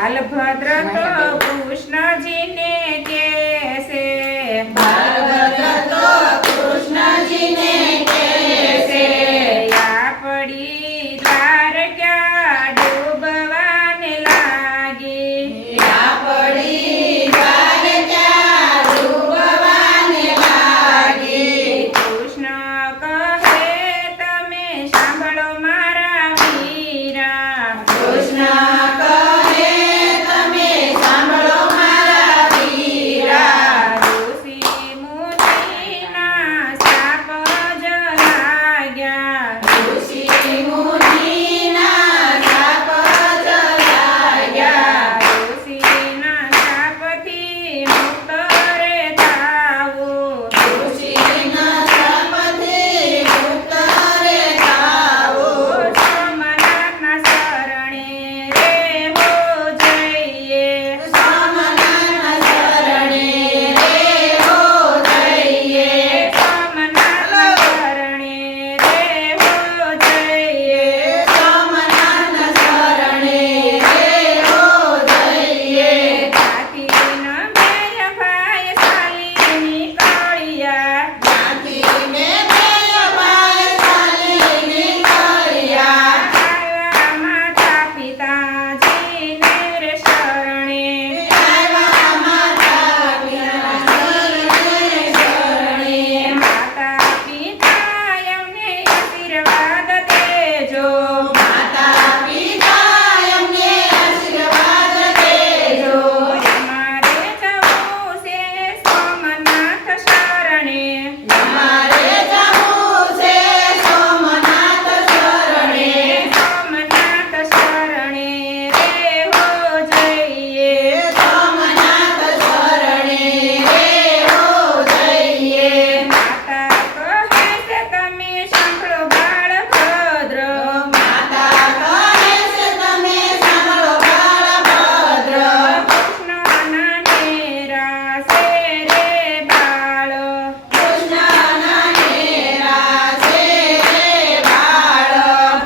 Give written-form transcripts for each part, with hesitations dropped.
બાલભદ્ર તો કૃષ્ણજીને કહેશે બાલભદ્ર તો કૃષ્ણજીને કહેશે પડી દ્વારકા ડૂબવાને લાગી પડી દ્વારકા ડૂબવાને લાગી કૃષ્ણ કહે તમે સાંભળો મારા વીરા કૃષ્ણ કહે તમે સાંભળો મારા વીરા ઋષિ મુનિના શાપ જ લાગ્યા ઋષિ મુનિના શાપ જ લાગ્યા ઋષિના શાપથી મુક્ત રે થાવો ઋષિના શાપથી મુક્ત રે થાવો સોમનાથના શરણે રહેવો જોઈએ સોમનાથના શરણે રહેવો જોઈએ સોમનાથના શરણે રહેવો જોઈએ સોમનાથના શરણે રહેવો જોઈએ કાઠીનો બેય ભાઈ ચાલી નીકળ્યા જ્ઞાતિને બેય ભાઈ ચાલી નીકળ્યા આવ્યા માતા પિતાજીને રે શરણે આવ્યા માતા પિતાજીને શરણે માતા પિતા એમને આશીર્વાદ દેજો માતા પિતા એમને આશીર્વાદ દેજો અમારે જવું છે સોમનાથ શરણે અમારે જવું છે સોમનાથ શરણે સોમનાથ શરણે રહેવો જોઈએ સોમનાથ શરણે રહેવો જોઈએ માતા કહે છે તમે સાંભળો બાળભદ્ર માતા કહે છે તમે સાંભળો બાળભદ્ર કૃષ્ણના નેરા છે રે બાળ કૃષ્ણના નેરા છે રે બાળ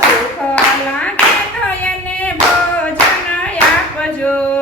ભૂખ લાગે તો એને ભોજન આપજો